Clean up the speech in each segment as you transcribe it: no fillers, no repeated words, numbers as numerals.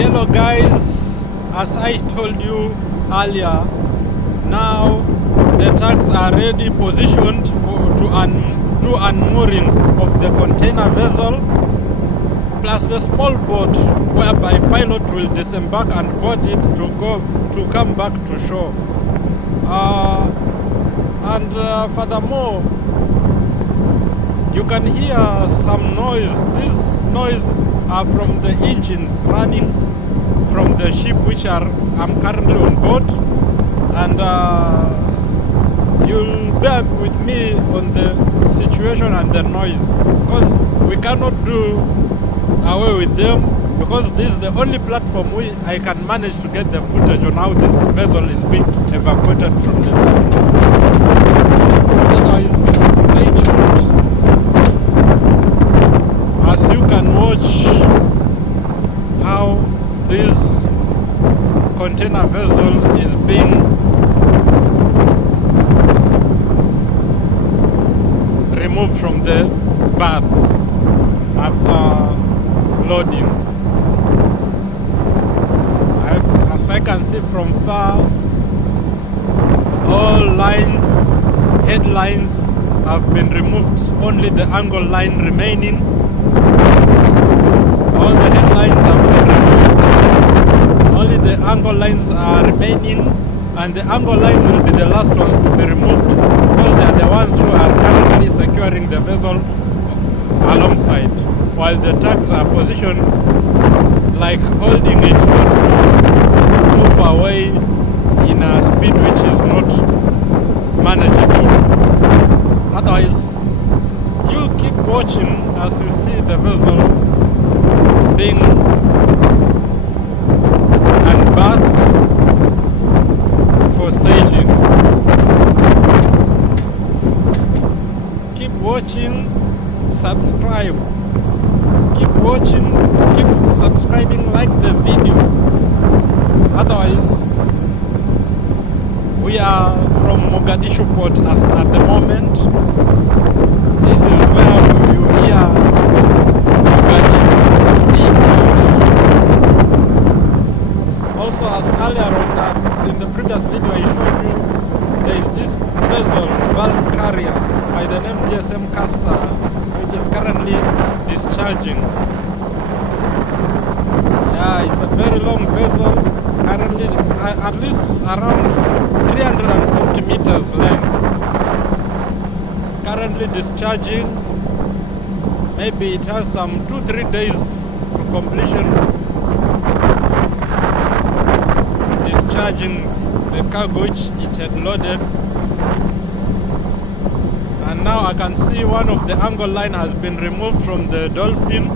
Hello guys, as I told you earlier, now the tugs are ready positioned to do unmooring of the container vessel, plus the small boat whereby pilot will disembark and board it to come back to shore. Furthermore, you can hear some noise. This noise are from the engines running from the ship which I'm currently on board, and you'll bear with me on the situation and the noise, because we cannot do away with them, because this is the only platform I can manage to get the footage on how this vessel is being evacuated from the land. Otherwise, stay tuned as you can watch how this container vessel is being removed from the berth after loading. As I can see from far, all headlines have been removed, only the angle line remaining. All the headlines have been removed, only the angle lines are remaining, and the angle lines will be the last ones to be removed, because they are the ones who are currently securing the vessel alongside, while the tugs are positioned like holding it not to move away in a speed which is not manageable. Otherwise, you keep watching as you see the vessel being unberthed for sailing. Keep watching, subscribe. Keep watching, keep subscribing, like the video. Otherwise, we are from Mogadishu port at the moment. This is where you hear Mogadishu seaport. Also, as earlier on, as in the previous video I showed you, there is this vessel, bulk carrier, by the name GSM Caster, which is currently discharging. Yeah, it's a very long vessel, currently at least around 350 meters length. It's currently discharging. Maybe it has some 2-3 days to completion, discharging the cargo which it had loaded. And now I can see one of the angle line has been removed from the Dolphin.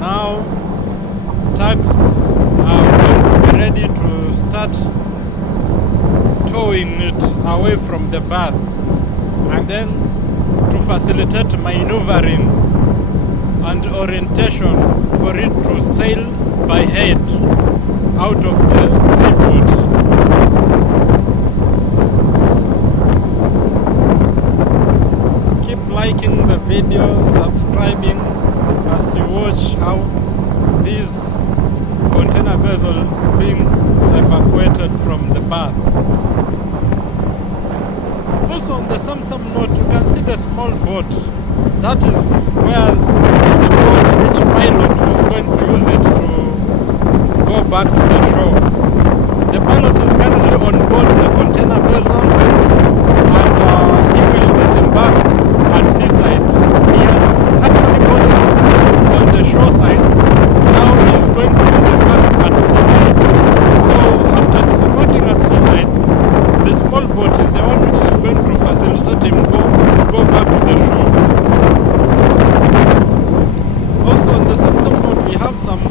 Now tugs are going to be ready to start towing it away from the berth, and then to facilitate maneuvering and orientation for it to sail by head out of the seaport. Keep liking the video, subscribing as you watch how this container vessel being evacuated from the berth. Also on the same note, you can see the small boat. That is where the boat which pilot is going to use it to go back to the shore. The pilot is currently on board the container vessel, and he will disembark at seaside. He is actually boarded on the shore side. Now he is going to disembark at seaside. So after disembarking at seaside, the small boat is the one which is going to facilitate him to go back to the shore. Also on the same note, we have some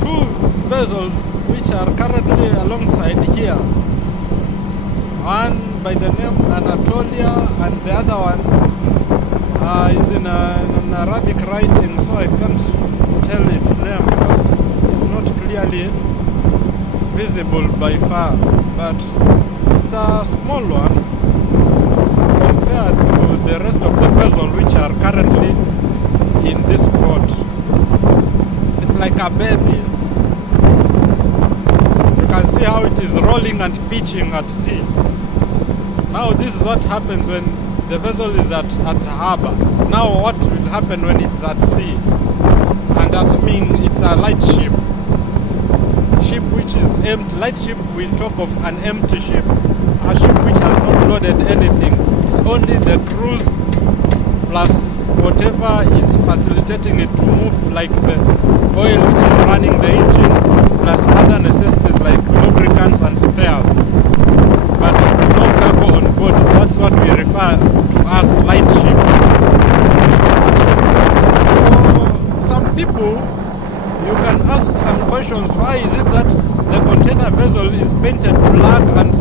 2 vessels which are currently alongside here. One by the name Anatolia, and the other one is in an Arabic writing, so I can't tell its name because it's not clearly visible by far, but it's a small one compared to the rest of the vessel which are currently in this port. It's like a baby. see how it is rolling and pitching at sea. Now this is what happens when the vessel is at harbor. Now what will happen when it's at sea? And assuming it's a light ship which is empty. Light ship, we talk of an empty ship. A ship which has not loaded anything. It's only the cruise plus whatever is facilitating it to move, like the oil which is running the engine, plus other necessities like lubricants and spares. But no cargo on board. That's what we refer to as light ship. So some people, you can ask some questions. Why is it that the container vessel is painted black and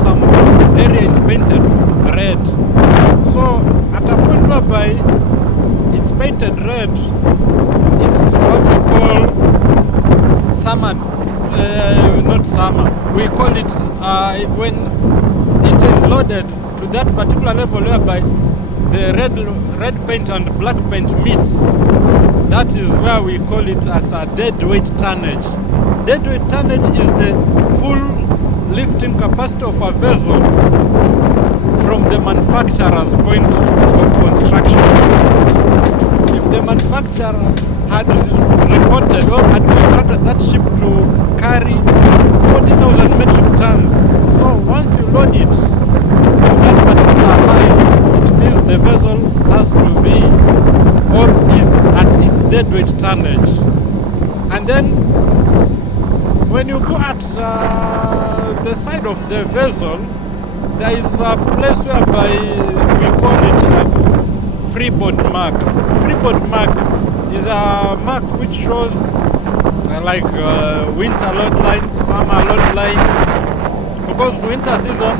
some area is painted red? So at a point whereby it's painted red, it's what we call summer, not summer. We call it when it is loaded to that particular level whereby the red paint and black paint meets. That is where we call it as a deadweight tonnage. Deadweight tonnage is the full lifting capacity of a vessel from the manufacturer's point of construction. If the manufacturer had reported or had constructed that ship to carry 40,000 metric tons, so once you load it to that particular line, it means the vessel has to be or is at its deadweight tonnage. And then when you go at the side of the vessel, there is a place whereby we call it a freeboard mark. Freeboard mark is a mark which shows winter load line, summer load line. Because winter season,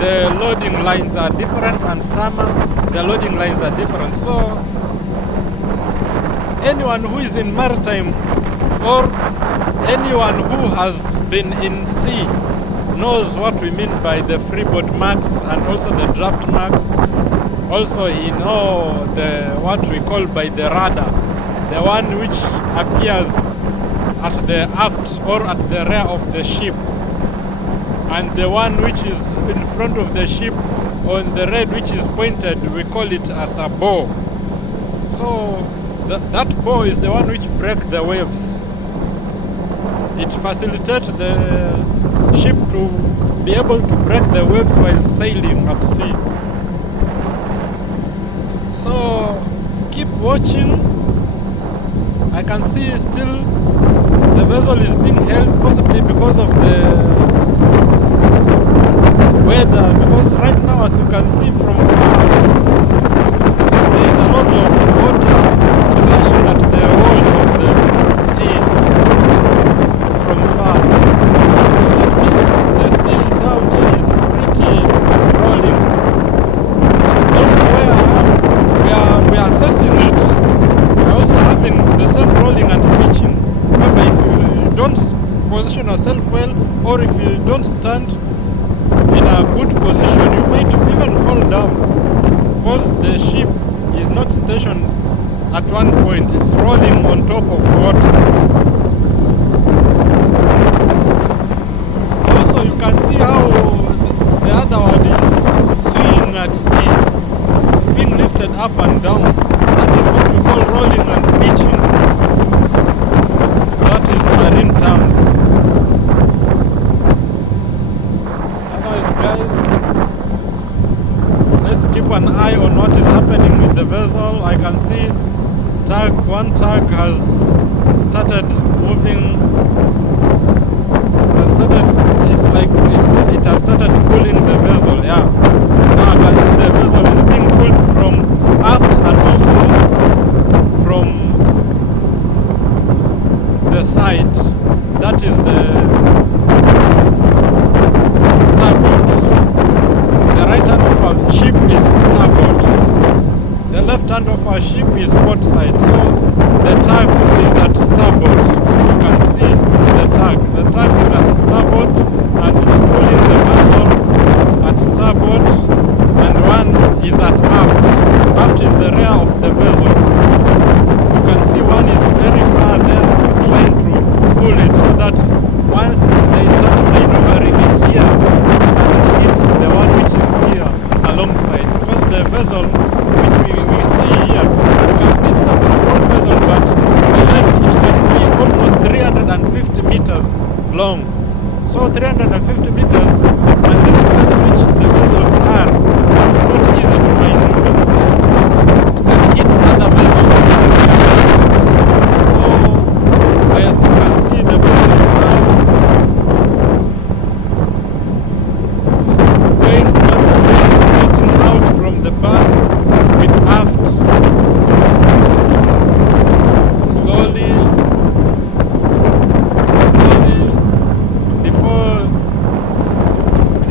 the loading lines are different, and summer, the loading lines are different. So anyone who is in maritime or anyone who has been in sea knows what we mean by the freeboard marks and also the draft marks. Also he know the what we call by the radar, the one which appears at the aft or at the rear of the ship, and the one which is in front of the ship on the red which is pointed, we call it as a bow. So that bow is the one which breaks the waves. It facilitates the ship to be able to break the waves while sailing at sea. So keep watching. I can see still the vessel is being held, possibly because of the weather, because right now, as you can see from far, there is a lot of water splashing at the walls of the sea from far. So that means the sea down here is pretty rolling. Also where we are facing it, we are also having the same rolling and pitching. Remember, if you don't position yourself well, or if you don't stand in a good position, you might even fall down, because the ship is not stationed at one point, it's rolling on top of water. Also you can see how the other one is swinging at sea. It's being lifted up and down. That is what we call rolling and pitching. That is marine terms. Otherwise, guys, let's keep an eye on what is happening with the vessel. I can see one tug has started moving. It has started pulling the vessel. Yeah. Now I can see the vessel is being pulled from aft and also from the side. That is the starboard. The right hand of our ship is starboard. The left hand of our ship is port side. So the tug is at starboard. If you can see the tug is at starboard and it's pulling the vessel at starboard, and one is at aft. Aft is the rear of the vessel. You can see one is very far there trying to pull it, so that once they start to meters long. So 350 meters and the space which the vessels are, it's not easy to maneuver. It can hit other vessels which are nearby. So as you can see, the vessels are getting out from the berth with aft. Slowly, before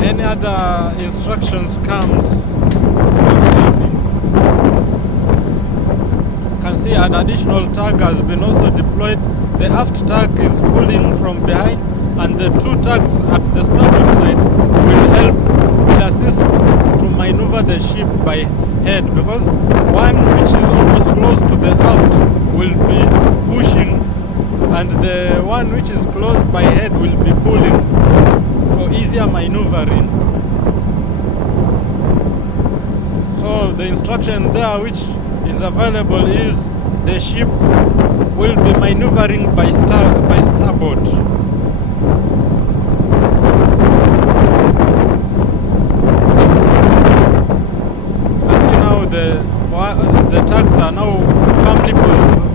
any other instructions comes for filming. You can see an additional tug has been also deployed. The aft tug is pulling from behind, and the two tugs at the starboard side will assist to maneuver the ship by head, because one which is almost close to the aft will be pushing and the one which is close by head will be pulling for easier maneuvering. So the instruction there which is available is the ship will be maneuvering by starboard. The tugs are now firmly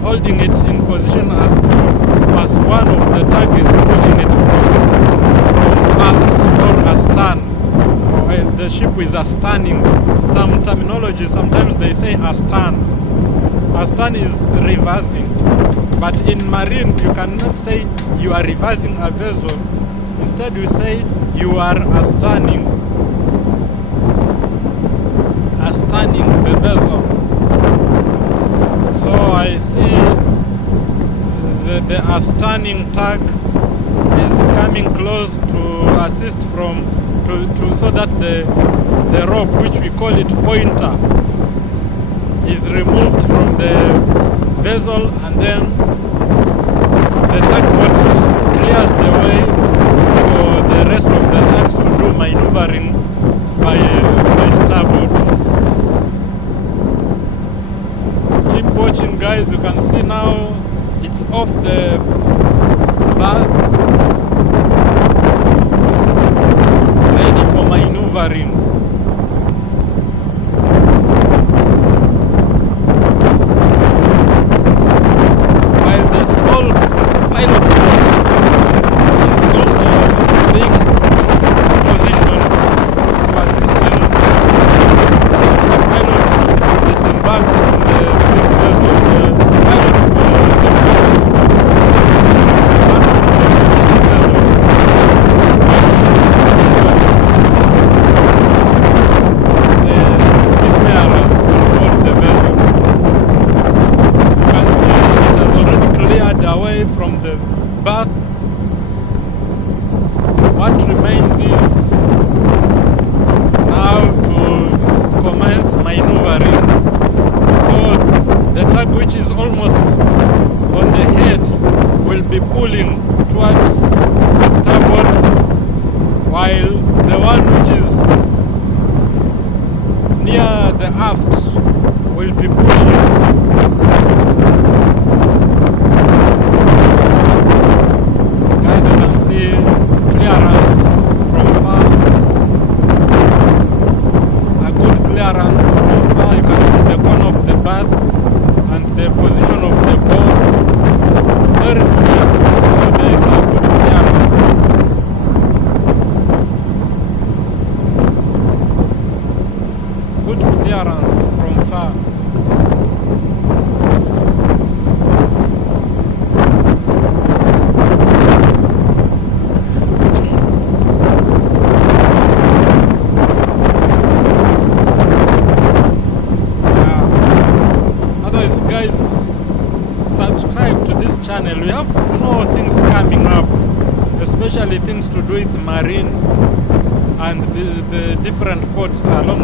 holding it in position as one of the tug is pulling it from aft or astern. The ship is asterning. Some terminology, sometimes they say astern. Astern is reversing, but in marine you cannot say you are reversing a vessel. Instead you say you are asterning the vessel. So I see the asterning tug is coming close to assist so that the rope, which we call it pointer, is removed from the vessel, and then the tugboat clears the way for the rest of the tugs to do maneuvering by starboard. Keep watching, guys. You can see now it's off the berth, ready for maneuvering. While the small pilot boat is also being positioned to assist the pilot to disembark from the big vessel. The pilot for the boat is supposed to disembark from the tiny vessel while he sees off the seafarers on board the vessel. You can see it has already cleared away from the berth. What remains is now to commence maneuvering. So the tug which is almost on the head will be pulling towards starboard, while the one which is near the aft will be pushing. Guys, you can see clearance from far. A good clearance from far. You can see the corner of the berth and the position of the bow. Very clear. Oh, there is a good clearance. Good clearance from far. Otherwise, guys, subscribe to this channel. We have more things coming up, especially things to do with marine and the different ports along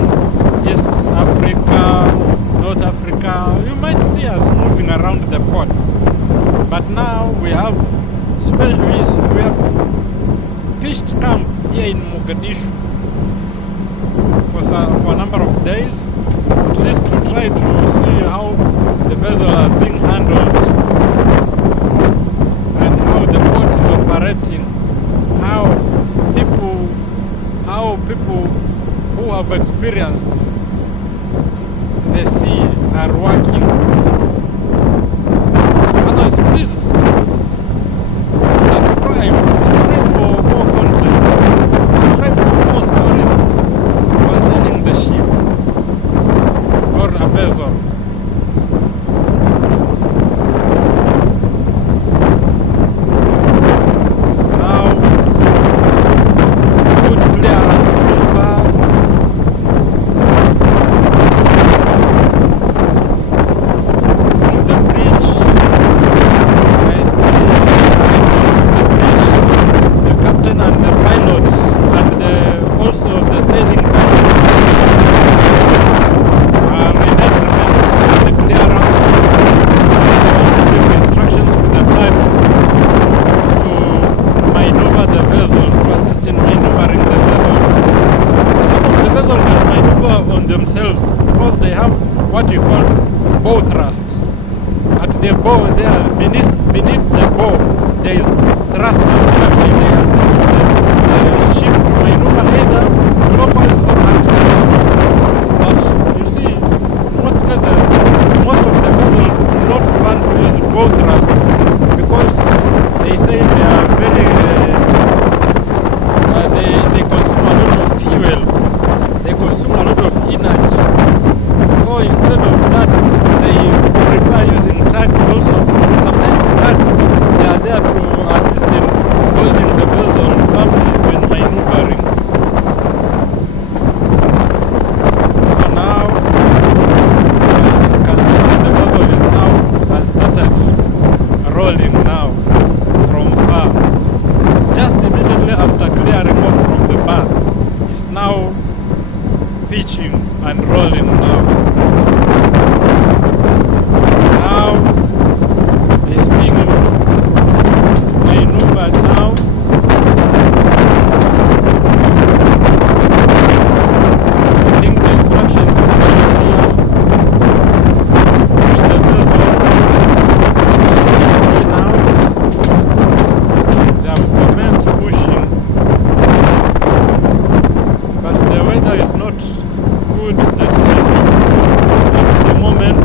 East Africa, North Africa. You might see us moving around the ports, but now we have pitched camp here in Mogadishu for a number of days, at least to try to see how the vessels are being handled and how the port is operating. have experienced the sea are working. Otherwise, please subscribe for more content, subscribe for more stories concerning the ship or a vessel. Now, good clearance from far. From the bridge, I see the captain and the pilot and also the sailing pilot are in agreement with the clearance. They want to give instructions to the tugs to maneuver the vessel, to assist in maneuvering the vessel. Some of the vessel can maneuver on themselves because they have what you call bow thrusts. At the bow, there beneath the bow, there is thrusters where they assist the ship to maneuver either clockwise or anti-clockwise. But you see, in most cases, most of the vessels do not want to use bow thrusts because they say they are very they consume a lot of fuel, they consume a lot of energy. So instead of that, they prefer using tugs also. Sometimes tugs, they are there to assist in holding the vessel firmly when maneuvering. So now, you can see that the vessel is now has started rolling now from far. Just immediately after clearing off from the berth, it's now pitching and rolling now. Now it's being maneuvered now. I think the instructions is very clear to push the vessel towards the sea now. They have commenced pushing, but the weather is not good, the sea is not good at the moment.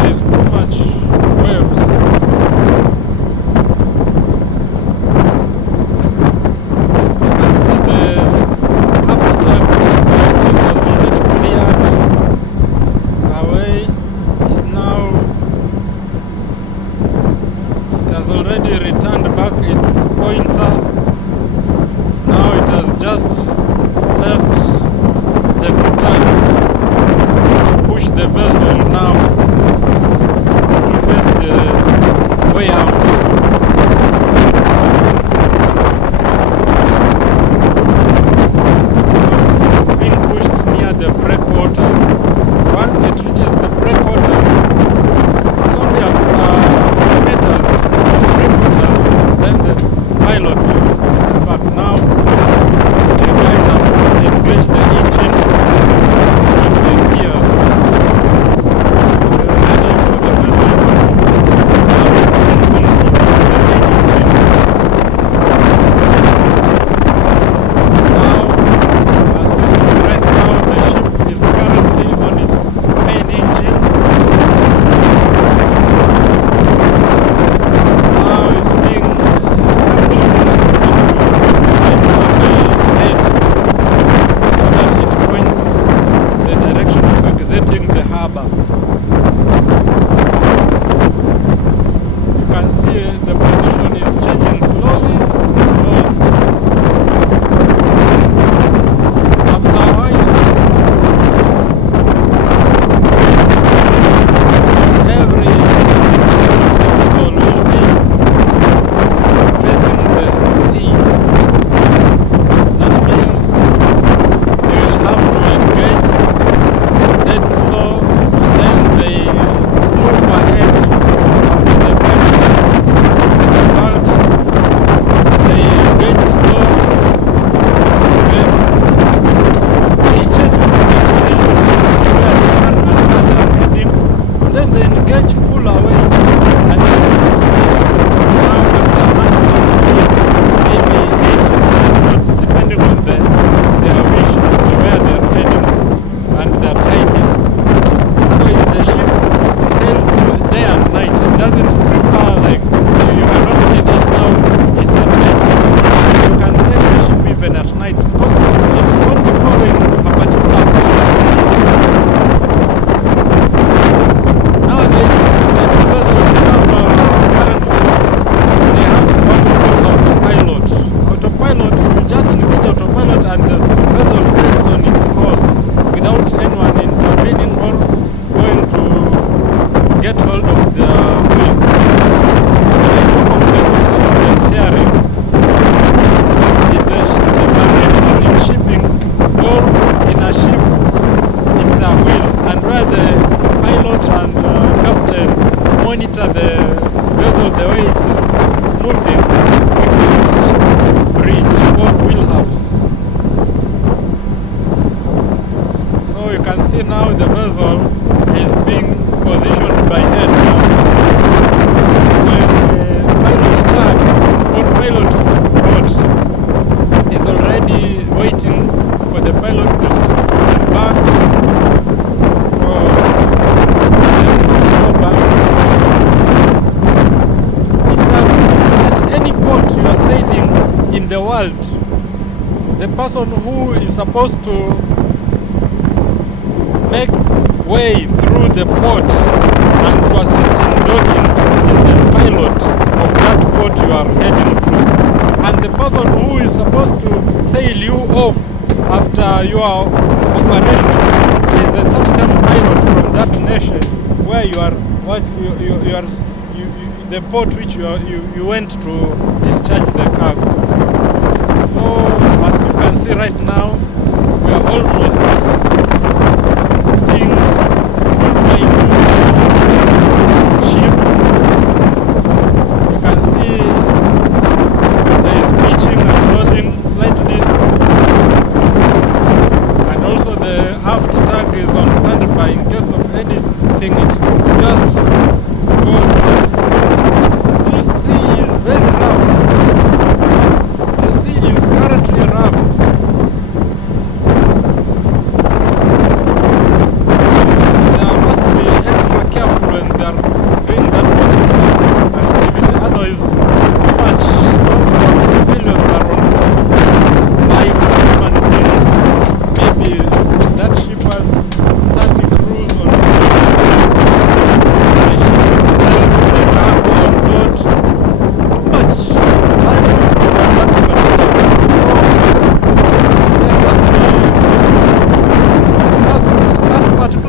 There's too much waves. You can see the aft deck looks like it has already cleared away. It's now, it has already returned back its pointer. Now it has just left the two tugs to push the vessel now to face the way out. It's being pushed near the breakwaters. Once it reaches the breakwaters, it's only a few meters from the breakwaters, then the pilot will disembark. Now you guys have engaged the engine and the gears. prefer, like, you cannot say that now it's at night. You can sail the ship even at night because it's only following a particular course at sea. Nowadays, the vessels have currently they have what we call autopilot. Autopilot, you just engage autopilot and the vessel sails on its course without anyone intervening or going to get hold of the wheel. When I talk of the wheel, is the steering. In the marine shipping or in a ship, it's a wheel. And where the pilot and captain monitor the vessel the way it is moving, we call it bridge or wheelhouse. So you can see now the vessel is being positioned by head now. When the pilot tag or pilot boat is already waiting for the pilot to step back for them to go back to shore. It's at any port you are sailing in the world, the person who is supposed to make way through the port and to assist in docking is the pilot of that port you are heading to. And the person who is supposed to sail you off after your operations is the same pilot from that nation where you are, the port which you went to discharge the cargo. So as you can see right now, we are almost seeing full ship. You can see there is pitching and loading slightly, and also the aft tag is on standby in case of anything. It just goes. This sea is very rough. The sea is currently rough.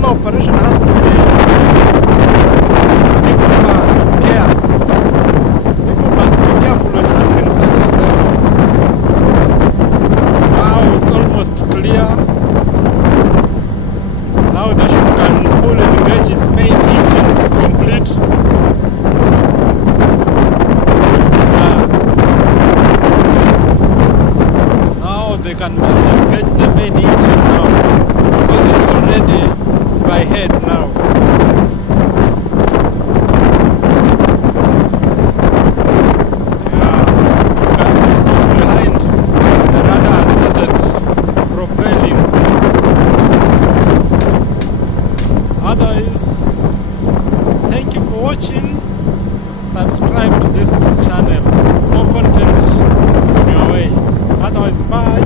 Operation has to be extra care. People must be careful when handling such a vessel. Now it's almost clear. Now the ship can fully engage its main engines complete. Now they can engage the main engine now because it's already by head now. Yeah, you can see from behind the radar has started propelling. Otherwise, thank you for watching. Subscribe to this channel. More content on your way. Otherwise, bye.